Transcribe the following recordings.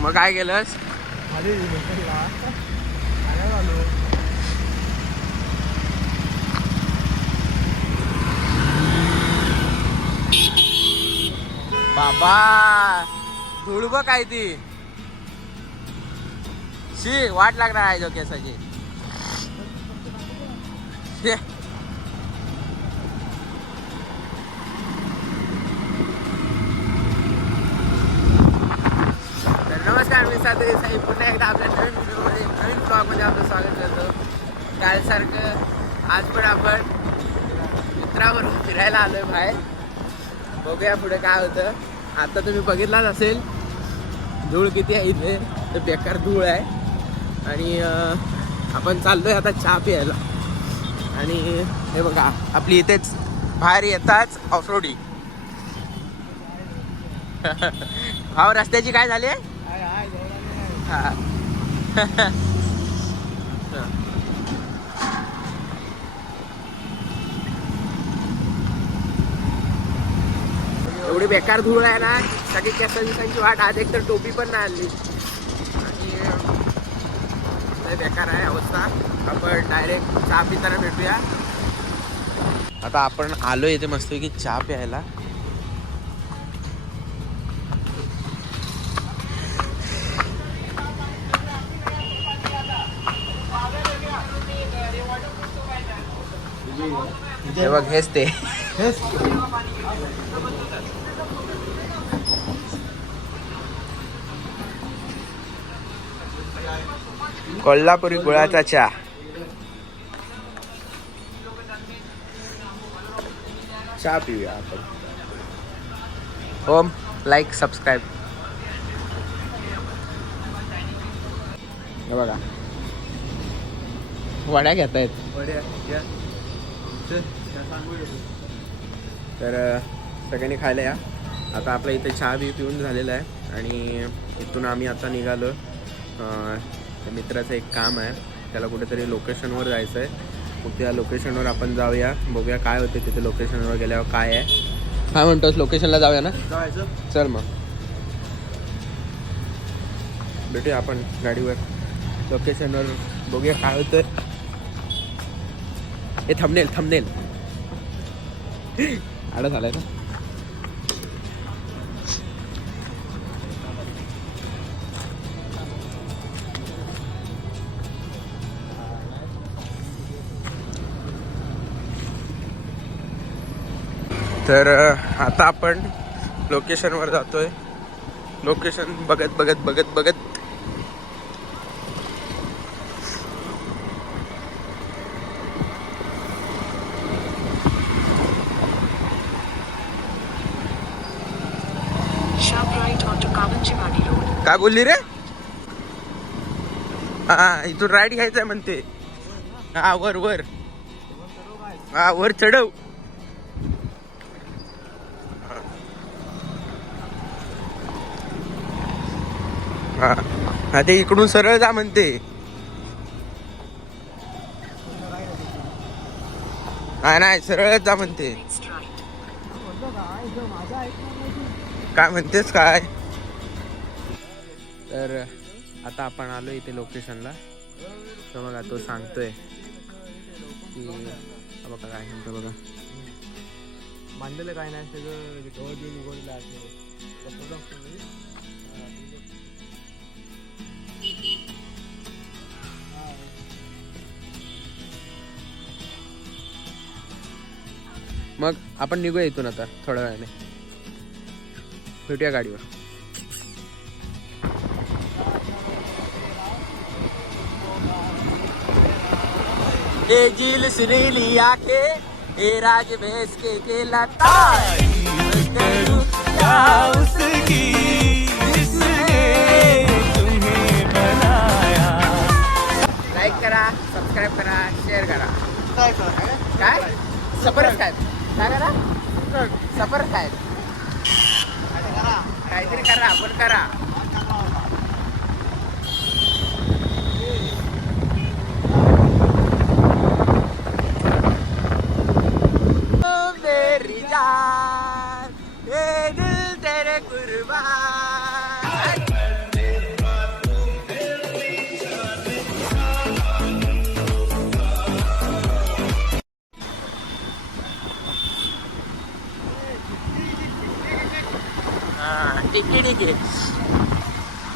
मग काय केलंस? बाबा धूळ बघ काय ती शी वाट लागणार आहे जो केसाची. नमस्कार, मी साधू साई पुन्हा एकदा आपल्या नवीन व्हिडिओमध्ये नवीन ब्लॉगमध्ये आपलं स्वागत करतो. कालसारखं आज पण आपण मित्राबरोबर फिरायला आलोय बाहेर. बघूया पुढे काय होतं. आता तुम्ही बघितलाच असेल धूळ किती आहे इथे, तर बेकार धूळ आहे. आणि आपण चाललोय आता चहा प्यायला. आणि हे बघा आपली इथेच बाहेर येताच ऑफरोडिंग. भाव रस्त्याची काय झाली? एवढी बेकार धूळ आहे ना, सगळी केसांची वाट. आज एक तर टोपी पण नाही आणली आणि बेकार आहे अवस्था. आपण डायरेक्ट चहा पिताना भेटूया. आता आपण आलो इथे मस्तपैकी चहा प्यायला. हे बघ हेच ते कोल्हापुरी गुळाचा चहा. चहा पिऊया आपण. Home like subscribe. हे बघा वड्या घेत आहेत. तर सगळ्यांनी खायला या. आता आपल्या इथे चहा बी पिऊन झालेला आहे आणि इथून आम्ही आता निघालो. मित्राचं एक काम आहे, त्याला कुठेतरी लोकेशनवर जायचं आहे. मग त्या लोकेशनवर आपण जाऊया, बघूया काय होते तिथे लोकेशनवर गेल्यावर काय आहे. काय म्हणतोस, लोकेशनला जाऊया ना? जायचं, चल मग भेटूया आपण गाडीवर लोकेशनवर. बघूया काय होतं. हे थंबनेल आडं झालंय ना. तर आता आपण लोकेशनवर जातोय. लोकेशन बघत काय बोलली रे? हा इथून राईड घ्यायचंय म्हणते. हा वर हा वर चढव. हा ते इकडून सरळ जा म्हणते. हा नाही सरळच जा म्हणते. काय म्हणतेस काय? तर आता आपण आलो इथे लोकेशनला. तर बघा तो सांगतोय की बघा काय म्हणतो. बघा बांधलेलं काय नाही, सगळं गवत बिन उगवलेलं आहे. मग आपण निघूया इथून आता थोड्या वेळाने. भेटूया गाडीवर. ए झील सुरीली आंखें, ए राज भैंस के लता उसकी जिसने तुम्हें बनाया. लाईक करा, सबस्क्राईब करा, शेअर करा. काय सबस्क्राईब काय करा. सफर काय काहीतरी करा आपण करा. मेरी जान ये दिल तेरे कुर्बान. ठीक आहे.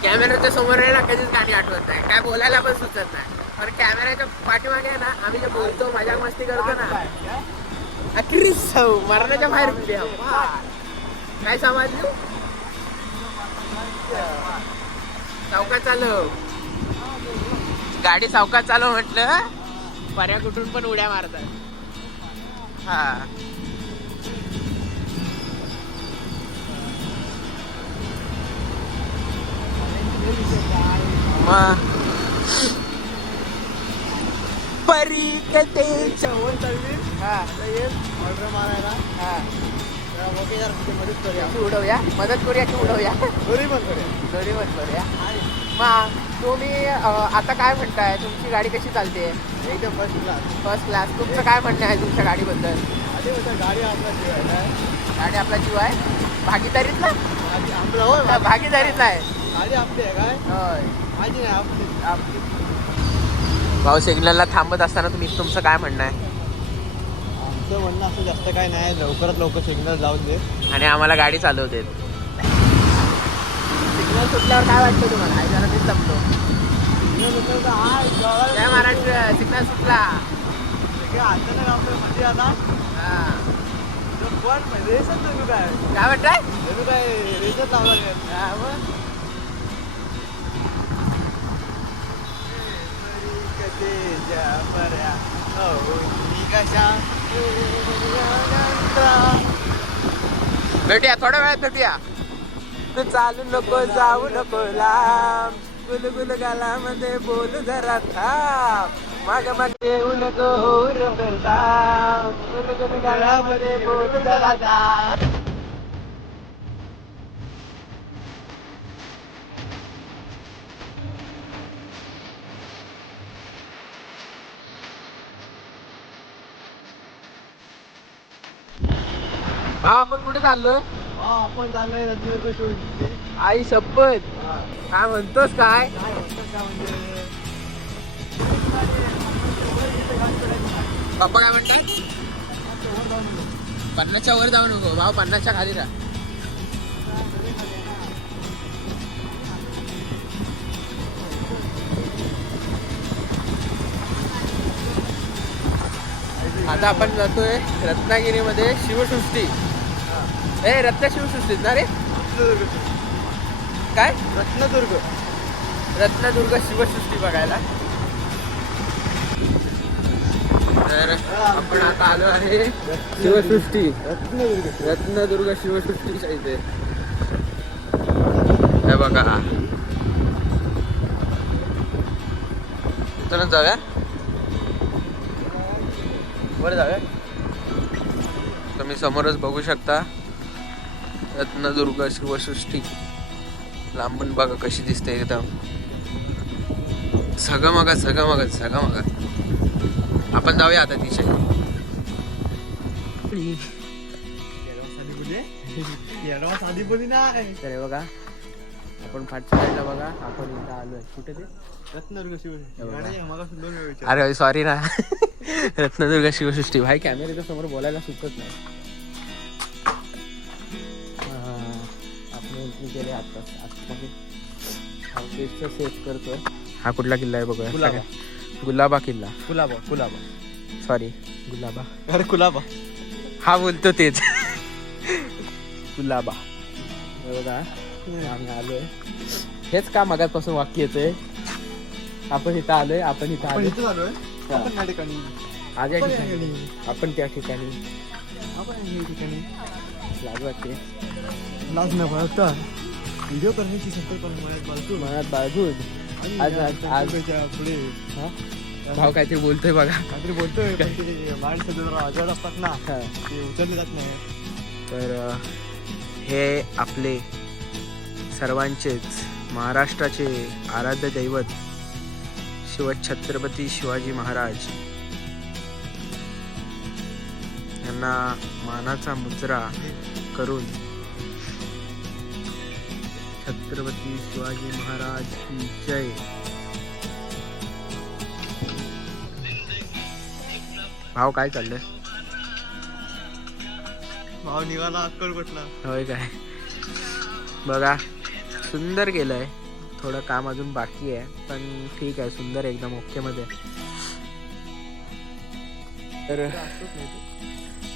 कॅमेऱ्याच्या समोर आहे ना कधीच गाणी आठवत नाही, काय बोलायला पण सुचत नाही. पण कॅमेऱ्याच्या पाठीमागे आहे ना आम्ही जे बोलतो मजाक मस्ती करतो ना अक्रीस मरणाच्या बाहेर म्हणजे काय समजलो. चौकात चालव गाडी, चौकात चालव म्हटलं पर्या कुठून पण उड्या मारतात. हा परी कते ऑर्डर मारायला उडवूया, मदत करूया की उडवूया, दोन्ही पण करूया. दोन्ही पण करूया. मग तुम्ही आता काय म्हणताय, तुमची गाडी कशी चालते? एकदम फर्स्ट क्लास. तुमचं काय म्हणणं आहे तुमच्या गाडीबद्दल? गाडी आपला जीव आहे काय? गाडी आपला जीव आहे. भागीदारीतला आपला होय, भागीदारीतला आहे. गाडी आपली आहे काय? होय माझी नाही आपली. भाऊ सिग्नलला थांबत असताना तुमचं काय म्हणणं आहे? आमचं म्हणणं असं जास्त काय नाही, लवकरात लवकर सिग्नल लावून दे आणि आम्हाला गाडी चालवते. सिग्नल सुटल्यावर काय वाटतं तुम्हाला? आई जरा मीच जमतो. जय महाराष्ट्र. सिग्नल सुटला अचानक आपल्या मध्ये आता पण रेसच तुम्ही काय वाटतंय? तुम्ही काय रेसच लावला भेटूया थोड्या वेळात भेटूया. तू चालू नको जाऊ नको लांब, गुलगुल गालामध्ये बोलू जरा थांब, माग मागे येऊ नको गुलगुल गालामध्ये बोलू जरा थांब. हा आपण कुठे चाललोय? आपण चाललोय रत्नागिरी. आई शपथ. काय म्हणतोस काय? पप्पा काय म्हणतात? 50च्या वर जाऊ नको भाऊ, 50च्या खाली राहा. आता आपण जातोय रत्नागिरीमध्ये शिवसृष्टी. शिवसृष्टीत ना रे? काय रत्नदुर्ग शिवसृष्टी बघायला. तर आपण आता आलो आहे शिवसृष्टी, रत्नदुर्ग शिवसृष्टीच्या इथे. हे बघा इथूनच जाऊया, वर जाऊया. तुम्ही समोरच बघू शकता रत्नदुर्ग शिवसृष्टी. लांबून बघा कशी दिसते एकदम. सगमगत. आपण जाऊया आता तिथे. तर बघा आपण पाठच्या साईडला बघा, आपण इथं आलोय. कुठे ते? रत्नदुर्ग शिवसृष्टी. अरे सॉरी ना. रत्नदुर्ग शिवसृष्टी. भाई कॅमेऱ्याच्या समोर बोलायला सुचत नाही. आपण एंट्री केली आता सेट करतोय. हा कुठला किल्ला आहे बघूया? गुलाबा किल्ला. कुलाबा सॉरी गुलाबा. अरे कुलाबा हा बोलतो तेच. गुलाबा. बघा आम्ही आलोय. हेच का मगापासून वाक्य येतोय. आपण इथं आलोय. आज या ठिकाणी आपण त्या ठिकाणी लागू वाटते. लाज न बाळगता व्हिडिओ करण्याची संकल्पना मनात बाळगून आज पुढे भाव काहीतरी बोलतोय बघा. काहीतरी बोलतोय. माणसं जरा आजाड असतात ना, ते उचलले जात नाही. तर हे आपले सर्वांचेच महाराष्ट्राचे आराध्य दैवत छत्रपती शिवाजी महाराज यांना मानाचा मुजरा करून छत्रपती शिवाजी महाराज की जय. भाव काय चाललंय? भाव निघाला अक्कलकोटला. होय काय? बघा सुंदर केलंय. थोडं काम अजून बाकी आहे पण ठीक आहे, सुंदर एकदम ओके मध्ये. तर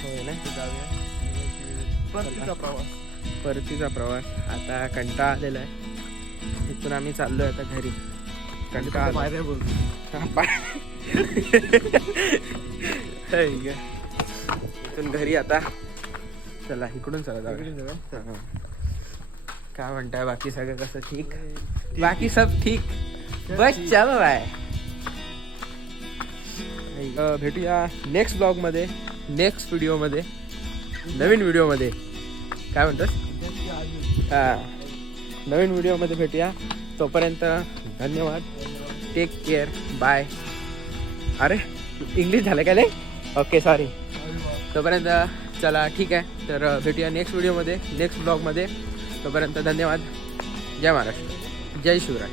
होय ना, परतीचा प्रवास. आता कंटाळा आलेला आहे. इथून आम्ही चाललोय आता घरी. कंटाळा इथून घरी आता. चला इकडून चला जाऊ. काय म्हणताय बाकी सगळं कसं? ठीक. बाकी सब ठीक. बस चलो आहे. भेटूया नेक्स्ट ब्लॉग मध्ये, नेक्स्ट व्हिडिओ मध्ये, नवीन व्हिडिओ मध्ये. काय म्हणतोस? हा, नवीन व्हिडिओ मध्ये भेटूया. तोपर्यंत धन्यवाद. Take care. बाय. अरे इंग्लिश झालं का? Okay sorry. तोपर्यंत चला ठीक आहे. तर भेटूया नेक्स्ट व्हिडिओमध्ये, नेक्स्ट ब्लॉगमध्ये. तोपर्यंत धन्यवाद. जय महाराष्ट्र. जय शिवराय.